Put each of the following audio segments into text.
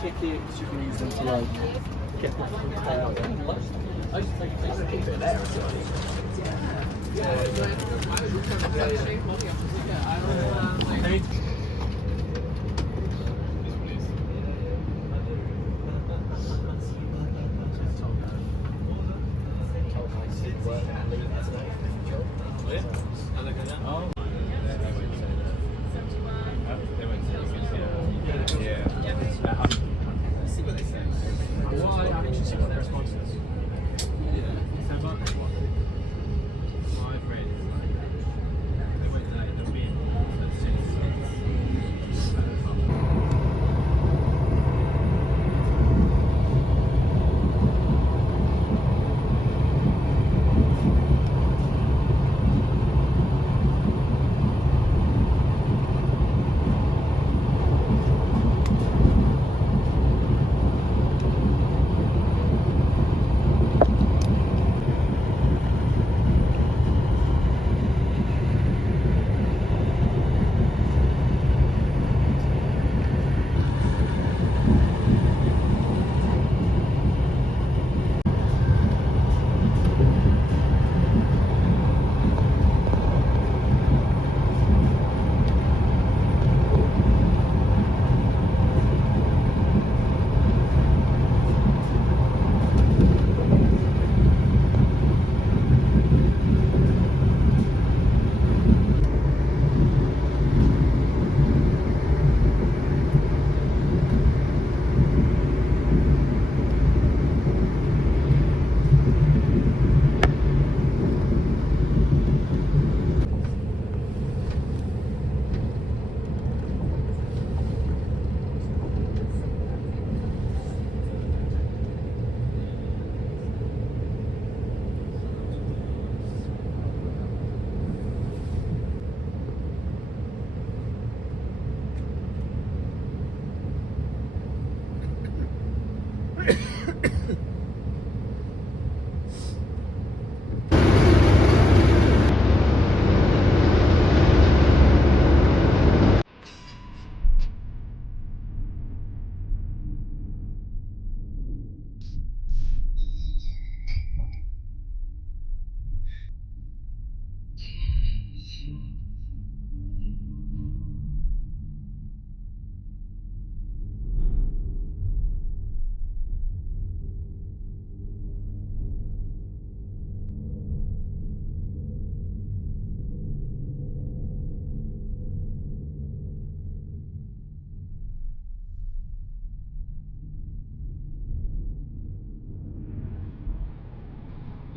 tickets, you can use them to like get the hotel.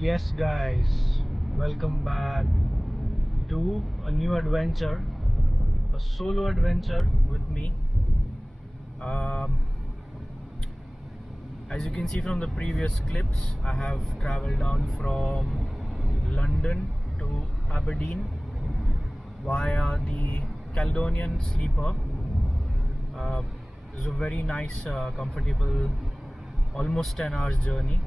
Yes guys, welcome back to a new adventure, a solo adventure with me. As you can see from the previous clips, I have traveled down from London to Aberdeen via the Caledonian Sleeper. It was a very nice, comfortable, almost 10 hours journey.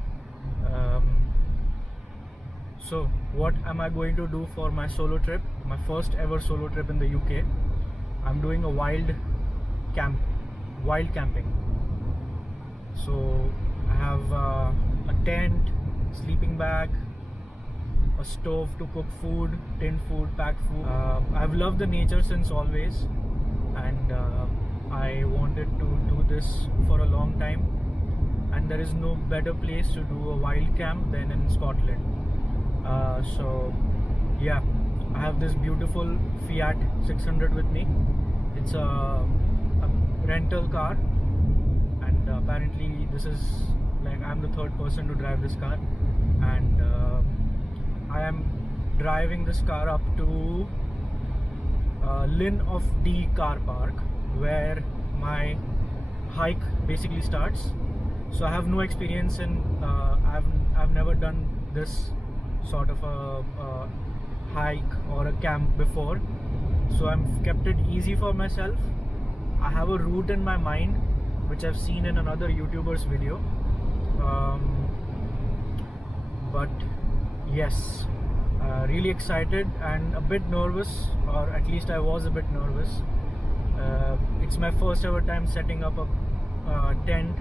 So what am I going to do for my solo trip? My first ever solo trip in the UK. I'm doing a wild camping. So I have a tent, sleeping bag, a stove to cook food, tin food, packed food. I've loved the nature since always, and I wanted to do this for a long time, and there is no better place to do a wild camp than in Scotland. So yeah, I have this beautiful Fiat 600 with me. It's a rental car, and apparently this is like I'm the third person to drive this car, and I am driving this car up to Lynn of D car park, where my hike basically starts. So I have no experience in I've never done this sort of a hike or a camp before, so I've kept it easy for myself. I have a route in my mind which I've seen in another YouTuber's video, but yes, really excited and a bit nervous, or at least I was a bit nervous. It's my first ever time setting up a tent,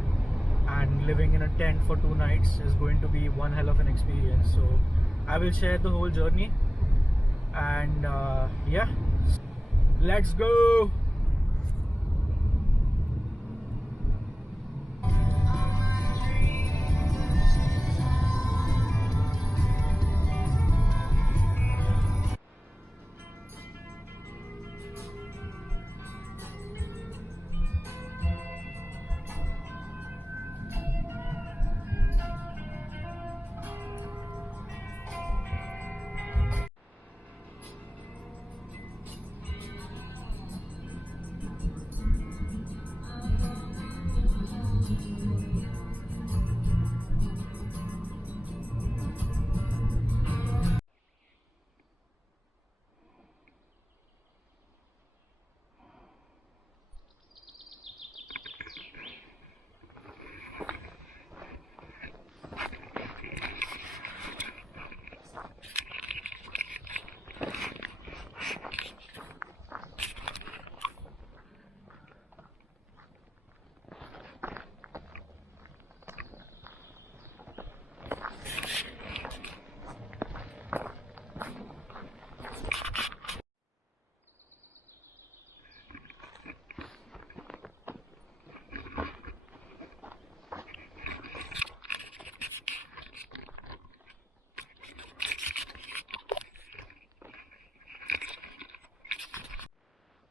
and living in a tent for 2 nights is going to be one hell of an experience. So I will share the whole journey, and yeah, let's go.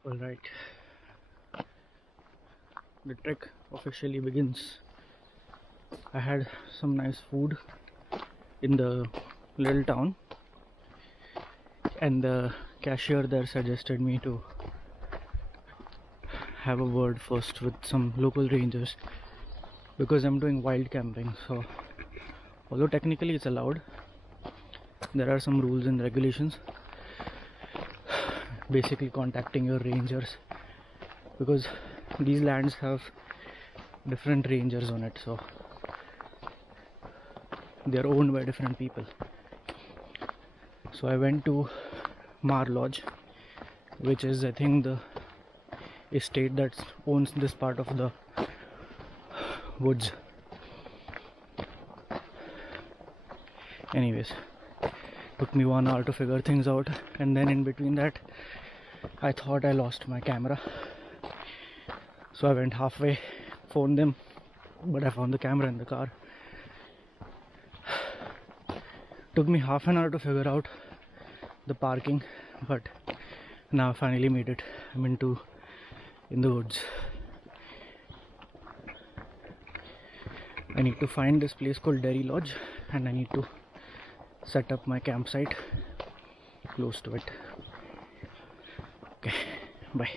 Alright, the trek officially begins. I had some nice food in the little town, and the cashier there suggested me to have a word first with some local rangers because I'm doing wild camping. So although technically it's allowed, there are some rules and regulations. Basically contacting your rangers, because these lands have different rangers on it, so they are owned by different people. So I went to Mar Lodge, which is, I think, the estate that owns this part of the woods. Anyways, took me 1 hour to figure things out, and then in between that I thought I lost my camera, so I went halfway, phoned them, but I found the camera in the car. Took me half an hour to figure out the parking, but now I finally made it. I'm in the woods. I need to find this place called Derry Lodge, and I need to set up my campsite close to it. Okay, bye.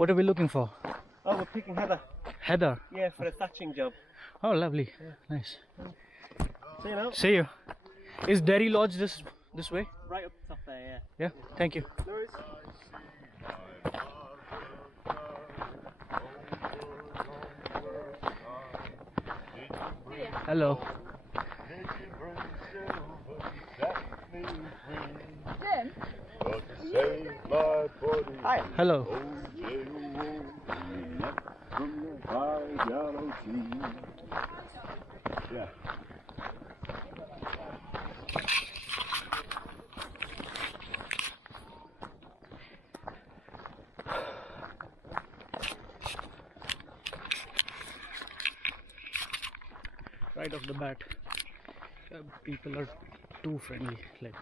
What are we looking for? Oh, we're picking heather. Heather? Yeah, for a thatching job. Oh, lovely. Yeah. Nice. See you now. See you. Is Derry Lodge this way? Right up top there, yeah. Yeah, thank you. No worries. Hello. Jim? Hi. Hello. Yeah. Right off the bat, people are too friendly. Like,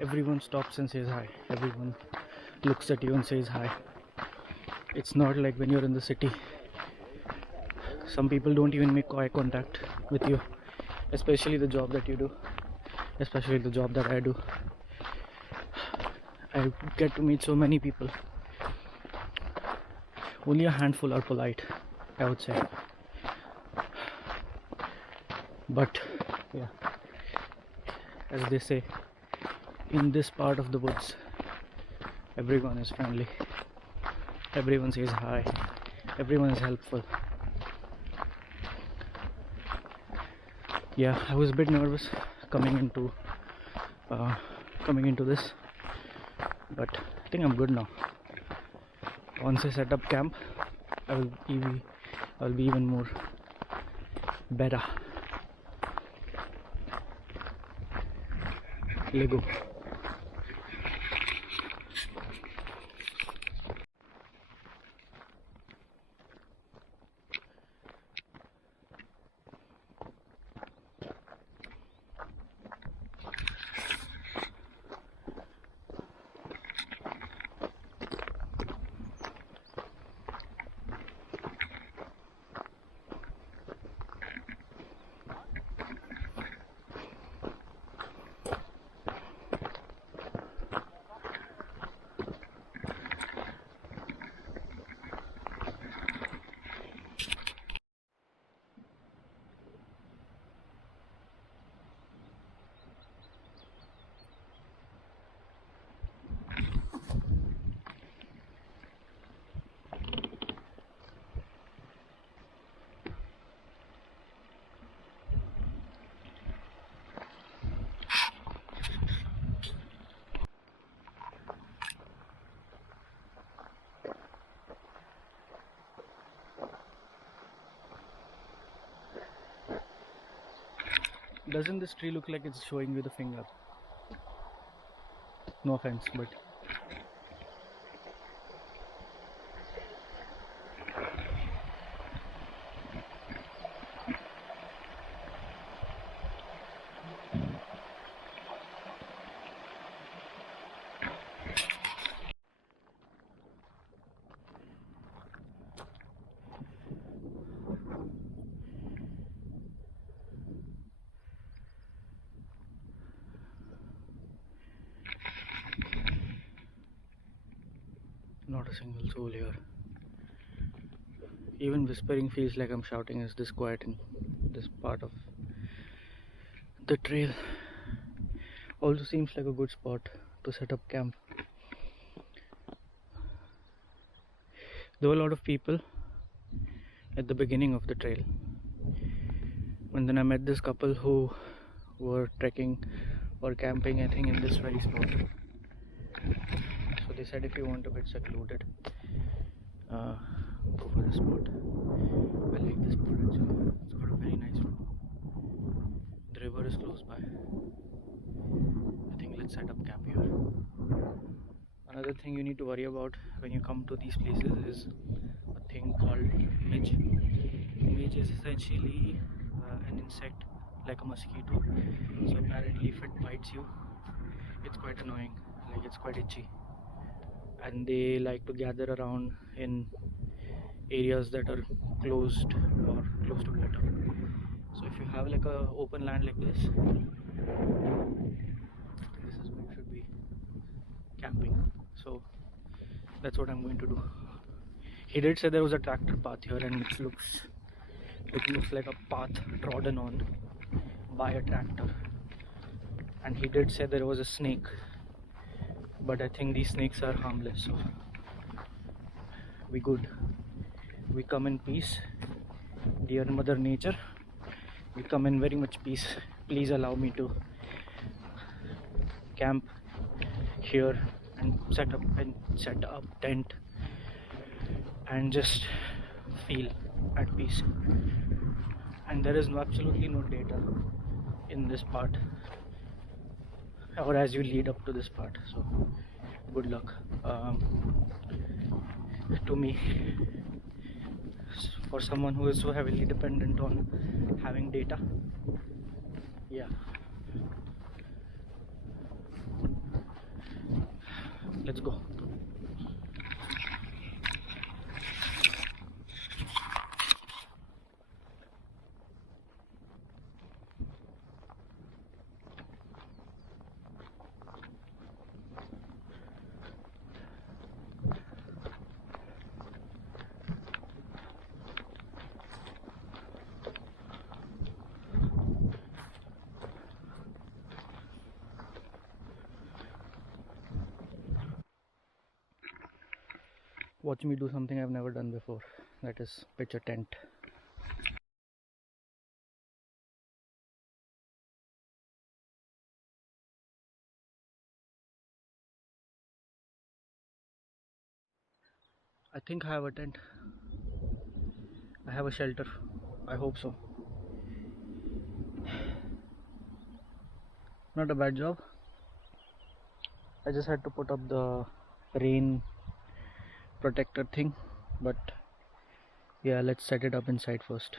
everyone stops and says hi. Everyone looks at you and says hi. It's not like when you're in the city. Some people don't even make eye contact with you, especially the job that you do, especially the job that I do. I get to meet so many people. Only a handful are polite, I would say. But yeah, as they say, in this part of the woods, everyone is friendly. Everyone says hi. Everyone is helpful. Yeah, I was a bit nervous coming into this, but I think I'm good now. Once I set up camp, I will be even more better. Lego. Doesn't this tree look like it's showing you the finger? No offense, but not a single soul here. Even whispering feels like I'm shouting. Is this quiet in this part of the trail? Also seems like a good spot to set up camp. There were a lot of people at the beginning of the trail, and then I met this couple who were trekking or camping, I think, in this very spot. So they said if you want a bit secluded, go for this spot. I like this spot actually. It's got a very nice view. The river is close by. I think let's set up camp here. Another thing you need to worry about when you come to these places is a thing called midge. Midge is essentially an insect like a mosquito. So apparently if it bites you, it's quite annoying, like it's quite itchy. And they like to gather around in areas that are closed or close to water. So if you have like a open land like this is where you should be camping. So that's what I'm going to do. He did say there was a tractor path here, and it looks like a path trodden on by a tractor. And he did say there was a snake, but I think these snakes are harmless, so we good. We come in peace, dear Mother Nature. We come in very much peace. Please allow me to camp here and set up tent and just feel at peace. And there is absolutely no data in this part, or as you lead up to this part, so good luck. To me, for someone who is so heavily dependent on having data, yeah, let's go. Watch me do something I've never done before, that is pitch a tent. I think I have a tent. I have a shelter. I hope so. Not a bad job. I just had to put up the rain protector thing, but yeah, let's set it up inside first.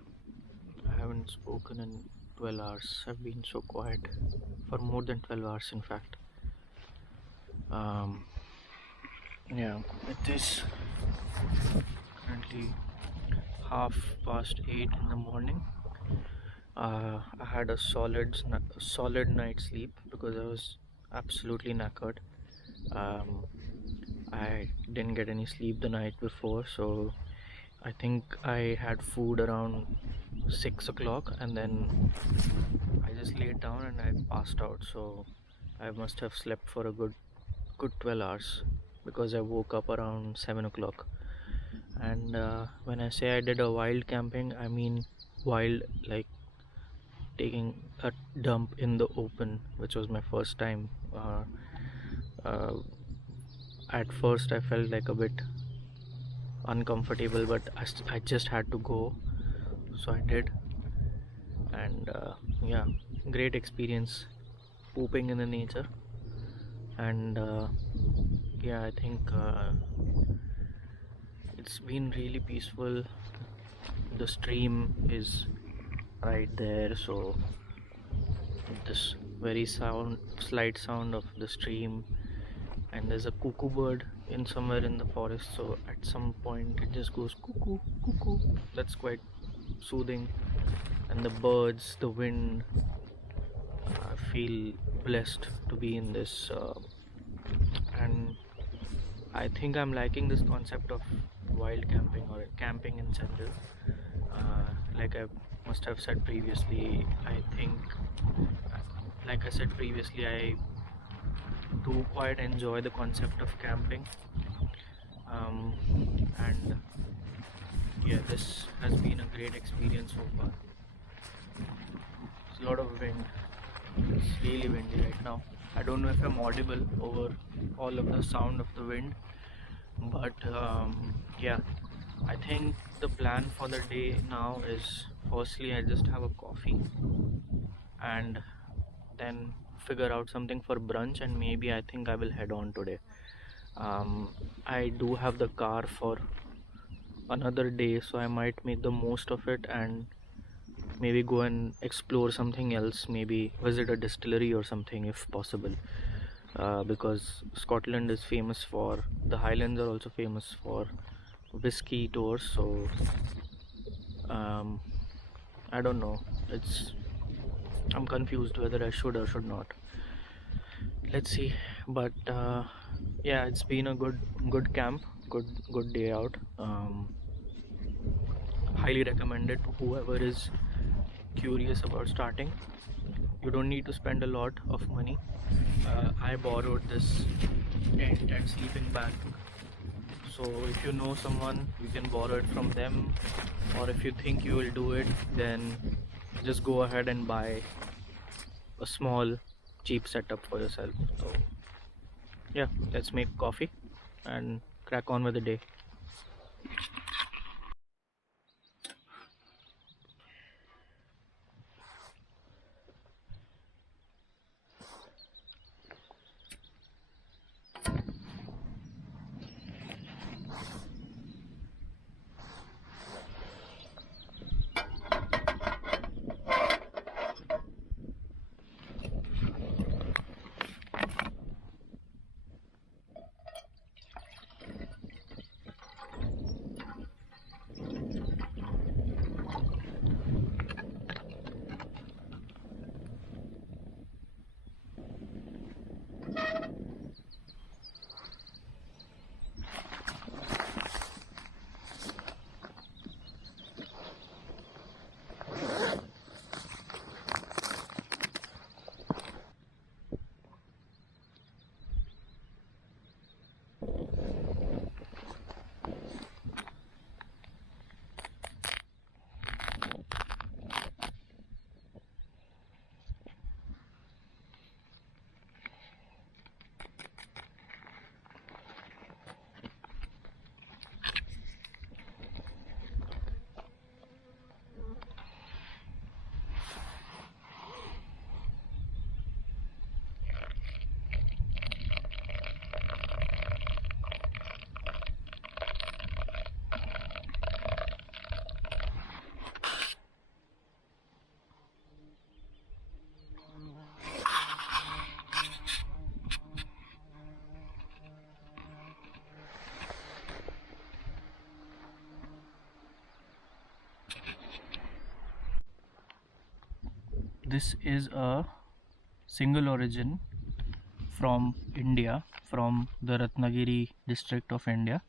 god, I haven't spoken in 12 hours. I've been so quiet for more than 12 hours, in fact. Yeah, it is currently 8:30 in the morning. I had a solid night's sleep because I was absolutely knackered. I didn't get any sleep the night before, so I think I had food around 6 o'clock, and then I just laid down and I passed out. So I must have slept for a good 12 hours because I woke up around 7 o'clock. And when I say I did a wild camping, I mean wild, like taking a dump in the open, which was my first time. Uh, at first I felt like a bit uncomfortable, but I just had to go, so I did. And yeah, great experience pooping in the nature. And yeah, I think it's been really peaceful. The stream is right there, so this very slight sound of the stream, and there's a cuckoo bird in somewhere in the forest, so at some point it just goes cuckoo cuckoo. That's quite soothing. And the birds, the wind, I feel blessed to be in this, and I think I'm liking this concept of wild camping or camping in general. Like I must have said previously, like I said previously, I do quite enjoy the concept of camping. And yeah, this has been a great experience so far. There's a lot of wind. It's really windy right now. I don't know if I'm audible over all of the sound of the wind, but yeah, I think the plan for the day now is, firstly I just have a coffee and then figure out something for brunch, and maybe I think I will head on today. I do have the car for another day, so I might make the most of it and maybe go and explore something else, maybe visit a distillery or something if possible. Because Scotland is famous for, the Highlands are also famous for whiskey tours, so I don't know, I'm confused whether I should or should not. Let's see. But yeah, it's been a good camp, good day out. Highly recommended to whoever is curious about starting. You don't need to spend a lot of money. I borrowed this tent and sleeping bag, so if you know someone, you can borrow it from them, or if you think you will do it, then just go ahead and buy a small cheap setup for yourself. So yeah, let's make coffee and crack on with the day. This is a single origin from India, from the Ratnagiri district of India.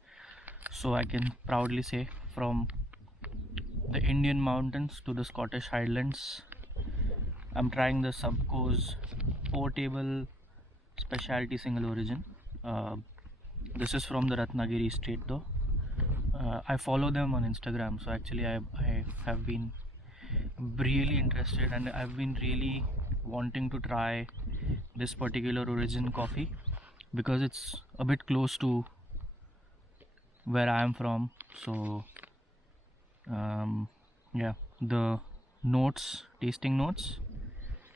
So I can proudly say, from the Indian mountains to the Scottish Highlands, I'm trying the Subco's portable specialty single origin. This is from the Ratnagiri state though. I follow them on Instagram, so actually I have been really interested, and I've been really wanting to try this particular origin coffee because it's a bit close to where I am from. So yeah, the notes, tasting notes,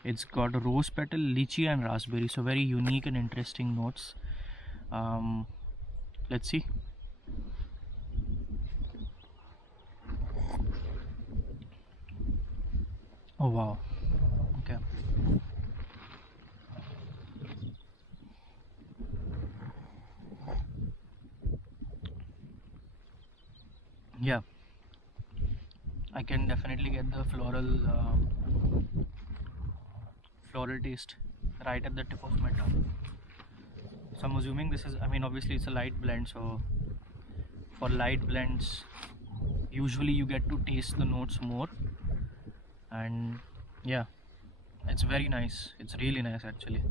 it's got rose petal, lychee and raspberry, so very unique and interesting notes. Let's see. Oh wow, okay. Yeah, I can definitely get the floral taste right at the tip of my tongue. So I'm assuming this is, I mean obviously it's a light blend, so for light blends usually you get to taste the notes more, and yeah, it's very nice. It's really nice actually.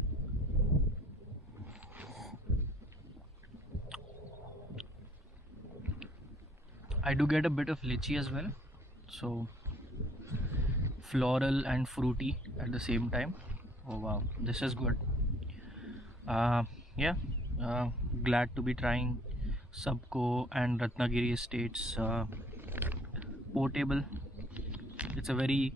I do get a bit of lychee as well, so floral and fruity at the same time. Oh wow, this is good. Yeah, glad to be trying Subco and Ratnagiri Estates portable. It's a very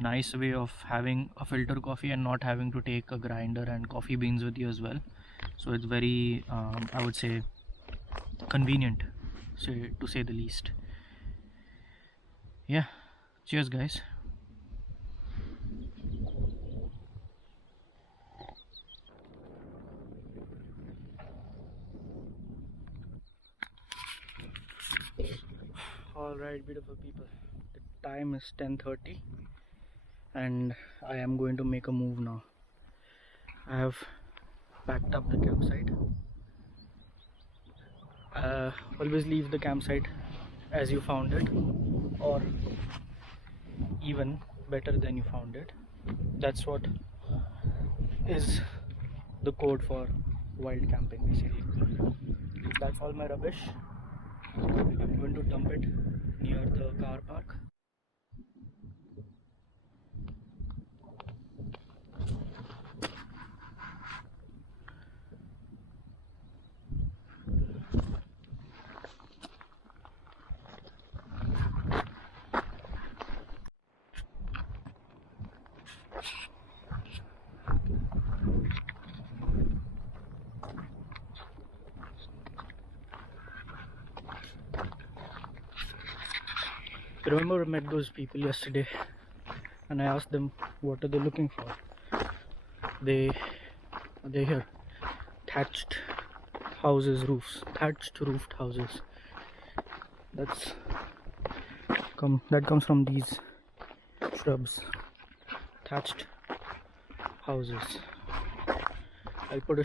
nice way of having a filter coffee and not having to take a grinder and coffee beans with you as well. So it's very I would say convenient, to say the least. Yeah, cheers guys. All right, beautiful people, the time is 10:30 and I am going to make a move now. I have packed up the campsite. Always leave the campsite as you found it, or even better than you found it. That's what is the code for wild camping basically. That's all my rubbish. I'm going to dump it near the car park. Remember I met those people yesterday and I asked them what are they looking for. They here, thatched houses, roofs, thatched roofed houses. That comes from these shrubs, thatched houses. I'll put a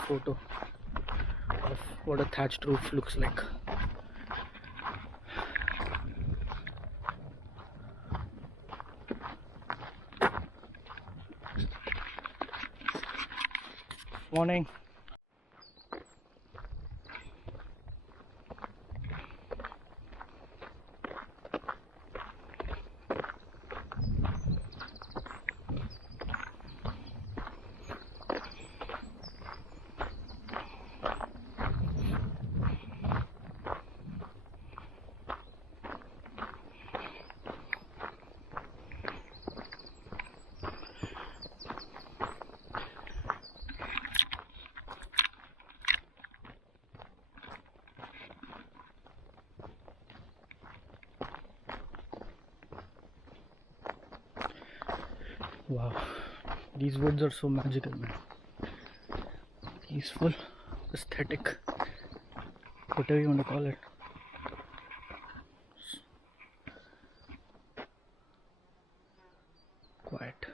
photo of what a thatched roof looks like. Morning. Wow, these woods are so magical, man. Peaceful, aesthetic, whatever you want to call it. Quiet.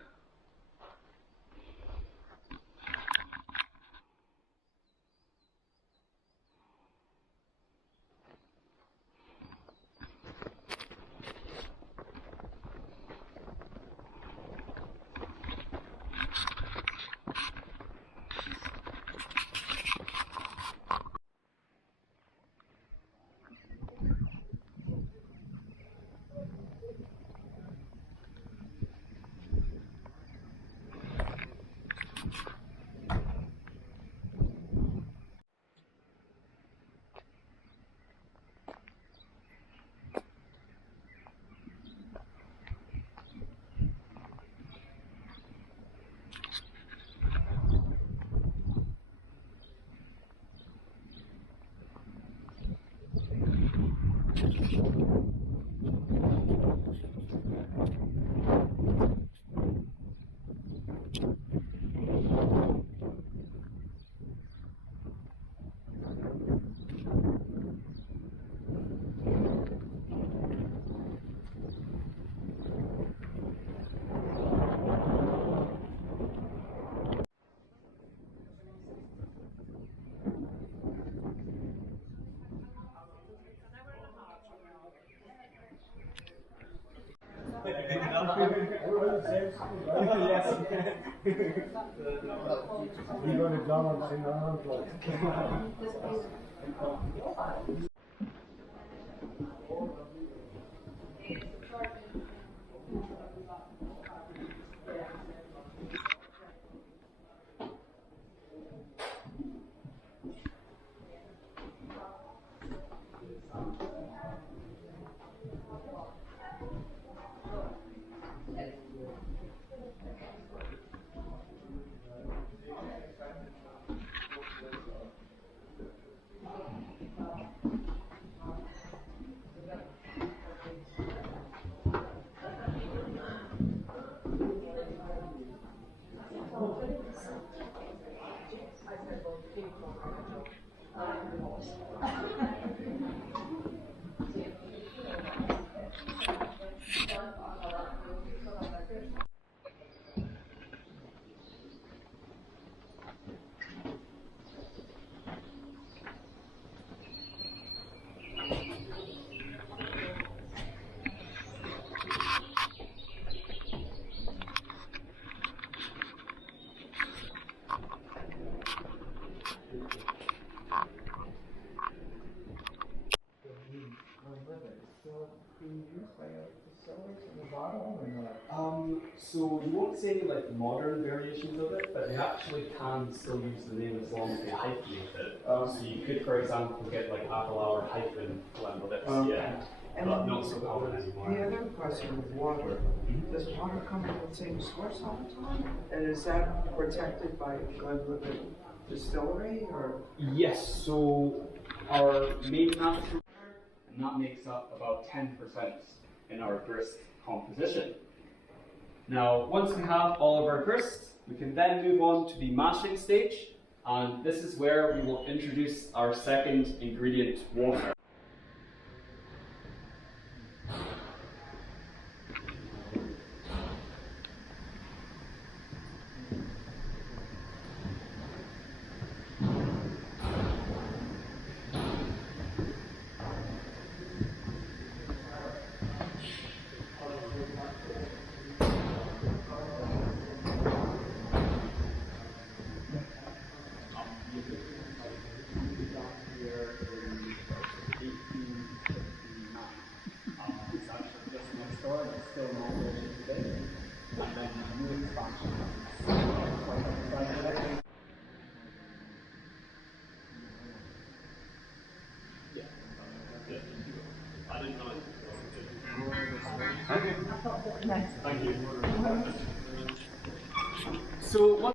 You go to Donald's in the So you won't see any like modern variations of it, but they actually can still use the name as long as they hyphenate it. So you could, for example, get like Applehour hyphen Glenlivet, yeah, but not so common anymore. The other question with water, does water come from the same source all the time? And is that protected by Glenlivet Distillery or? Yes, so our main natural water, and that makes up about 10% in our grist composition. Now, once we have all of our grist, we can then move on to the mashing stage, and this is where we will introduce our second ingredient, water. Thank you. So what?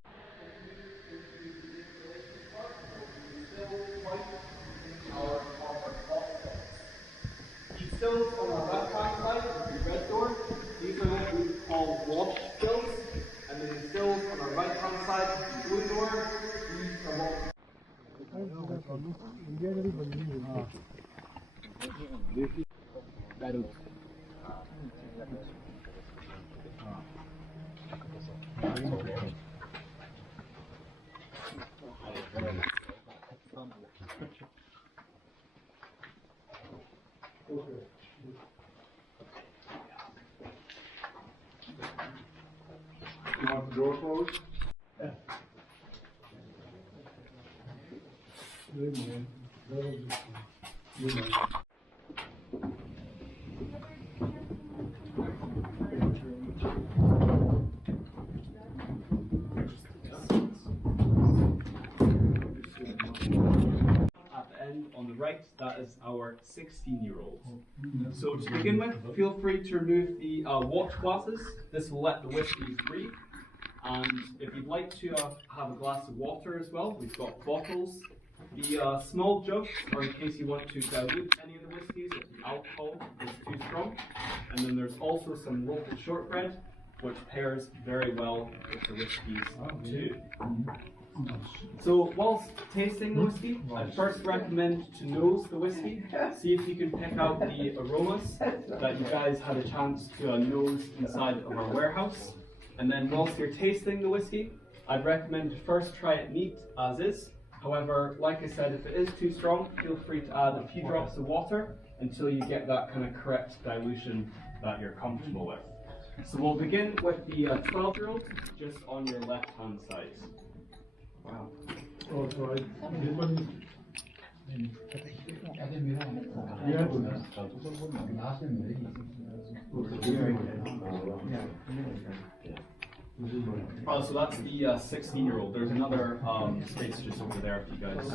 These stills on our left-hand side, the red door, these are what we call wash stills, and then the stills on our right-hand side, the blue door, these are what. You want the door closed? Yeah. Good man. Good man. At the end on the right, that is our 16-year-old. So to begin with, feel free to remove the watch glasses. This will let the whiskies breathe. And if you'd like to have a glass of water as well, we've got bottles. The small jugs are in case you want to dilute any of the whiskies if the alcohol is too strong. And then there's also some local shortbread, which pairs very well with the whiskies too. So whilst tasting the whiskey, I'd first recommend to nose the whiskey, see if you can pick out the aromas that you guys had a chance to nose inside of our warehouse. And then whilst you're tasting the whiskey, I'd recommend to first try it neat as is. However, like I said, if it is too strong, feel free to add a few drops of water until you get that kind of correct dilution that you're comfortable with. So we'll begin with the 12-year-old, just on your left-hand side. Wow. Oh, sorry. So that's the 16-year-old. There's another space just over there if you guys.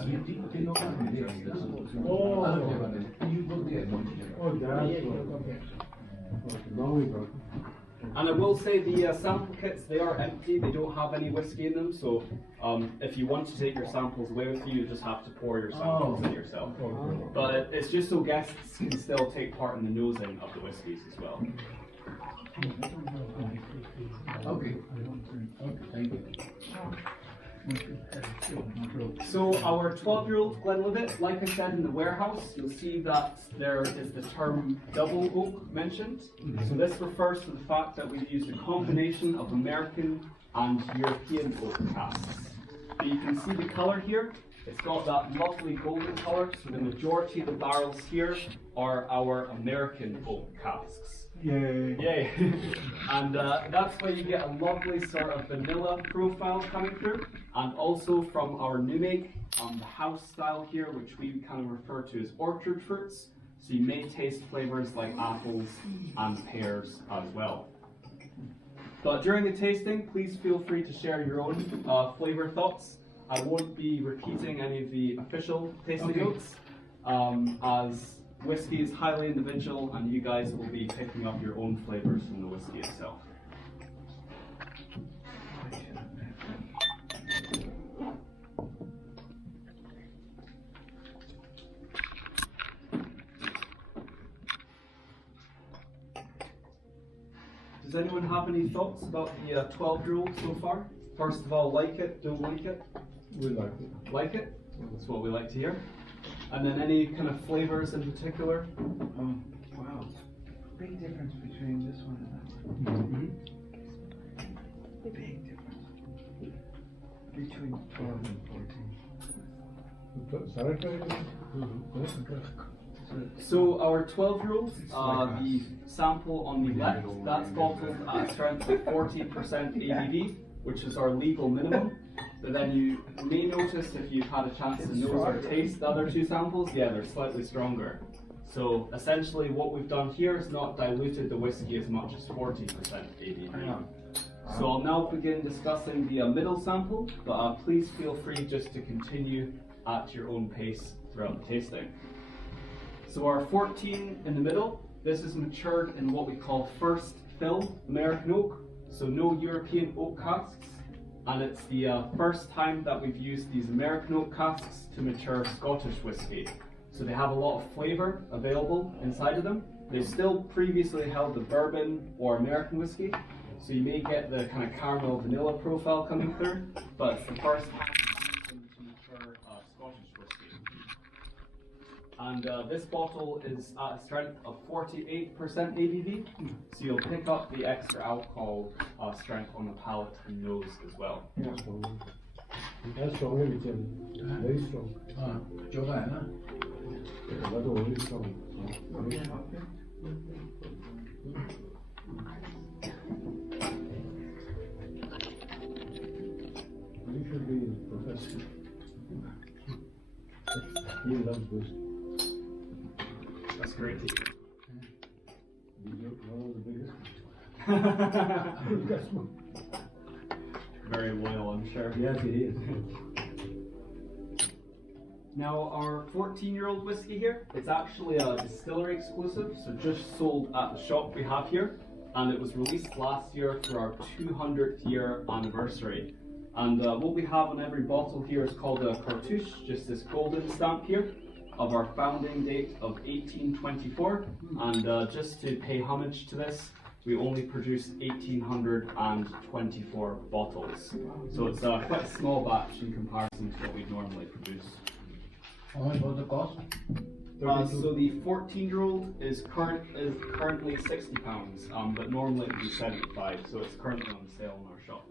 And I will say the sample kits, they are empty, they don't have any whiskey in them, so if you want to take your samples away with you, you just have to pour your samples in yourself. But it's just so guests can still take part in the nosing of the whiskies as well. Okay, thank you. So our 12-year-old Glenlivet, like I said in the warehouse, you'll see that there is the term double oak mentioned. So this refers to the fact that we've used a combination of American and European oak casks. So you can see the colour here. It's got that lovely golden colour, so the majority of the barrels here are our American oak casks. Yay. Yay! And that's why you get a lovely sort of vanilla profile coming through, and also from our new make, the house style here, which we kind of refer to as orchard fruits. So you may taste flavors like apples and pears as well. But during the tasting, please feel free to share your own flavor thoughts. I won't be repeating any of the official tasting notes, as whiskey is highly individual and you guys will be picking up your own flavors from the whiskey itself. Does anyone have any thoughts about the 12-year-old so far? First of all, like it, don't like it? We like it. Like it? That's what we like to hear. And then any kind of flavors in particular? Wow. Big difference between this one and that one. Big difference. Between 12 and 14. So our 12-year-old, the sample on the left, that's bottled at a strength of 40% ABV, which is our legal minimum. But then you may notice if you've had a chance to nose or taste the other two samples, yeah, they're slightly stronger. So essentially what we've done here is not diluted the whiskey as much as 40% ABV. So I'll now begin discussing the middle sample, but please feel free just to continue at your own pace throughout the tasting. So our 14 in the middle, this is matured in what we call first fill American oak, so no European oak casks. And it's the first time that we've used these American oak casks to mature Scottish whiskey. So they have a lot of flavour available inside of them. They still previously held the bourbon or American whiskey, so you may get the kind of caramel vanilla profile coming through, but it's the first time to mature Scottish whiskey. And this bottle is at a strength of 48% ABV, so you'll pick up the extra alcohol strength on the palate and nose as well. That's strong. That's strong, very strong. That's really strong. You should be a professor. He loves this. That's great to hear. One of the biggest. Very loyal, I'm sure. Yes, it is. Now our 14-year-old whiskey here, it's actually a distillery exclusive, so just sold at the shop we have here, and it was released last year for our 200th year anniversary. And what we have on every bottle here is called a cartouche, just this golden stamp here. of our founding date of 1824, and just to pay homage to this, we only produced 1,824 bottles. So it's quite a small batch in comparison to what we'd normally produce. How much was the cost? So the 14-year-old is currently £60, but normally it would be 75, so it's currently on sale in our shop.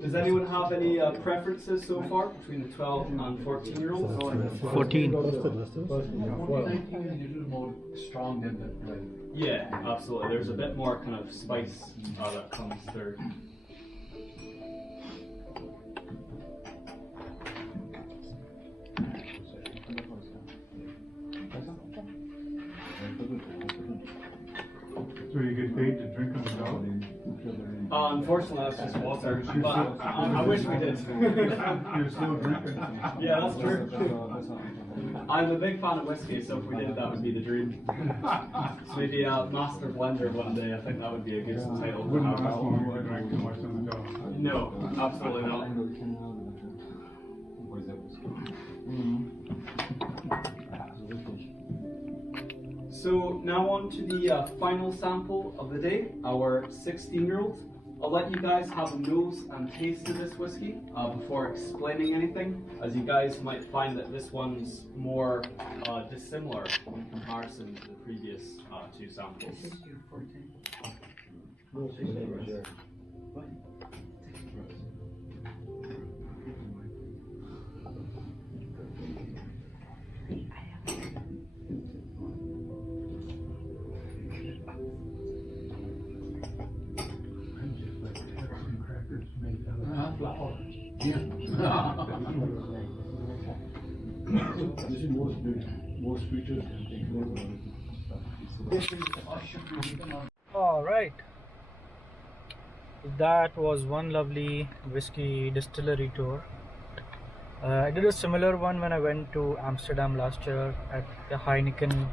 Does anyone have any preferences so far between the 12 and 14-year-olds? 14. 14, I think a little more strong than the 12. Yeah, absolutely. There's a bit more kind of spice that comes through. So you get paid to drink them without? Unfortunately, that's just water. But I wish we did. You're still drinking. Yeah, that's true. I'm a big fan of whiskey, so if we did, that would be the dream. So maybe a master blender one day. I think that would be a good title. Wouldn't last long if you drank too much on the job. No, absolutely not. So now on to the final sample of the day, our 16-year-old. I'll let you guys have a nose and taste of this whiskey before explaining anything, as you guys might find that this one's more dissimilar in comparison to the previous two samples. Flour. Yeah. This is more sweeter than Alright. That was one lovely whiskey distillery tour. I did a similar one when I went to Amsterdam last year at the Heineken,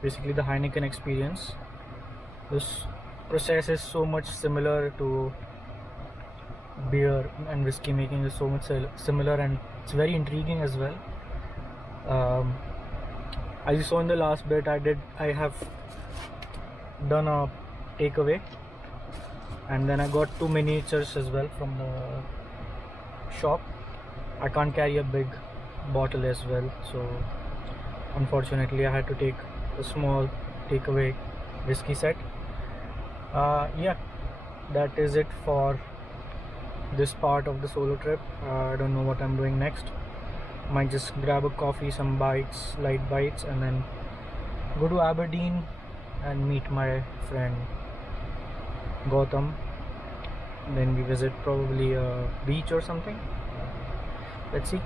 basically the Heineken experience. This process is so much similar to beer and whiskey making is so much similar, and it's very intriguing as well. As you saw in the last bit, I have done a takeaway, and then I got 2 miniatures as well from the shop. I can't carry a big bottle as well, so unfortunately I had to take a small takeaway whiskey set. Yeah, that is it for this part of the solo trip. I don't know what I'm doing next. Might just grab a coffee, some bites, light bites, and then go to Aberdeen and meet my friend Gautam. Then we visit probably a beach or something. Let's see.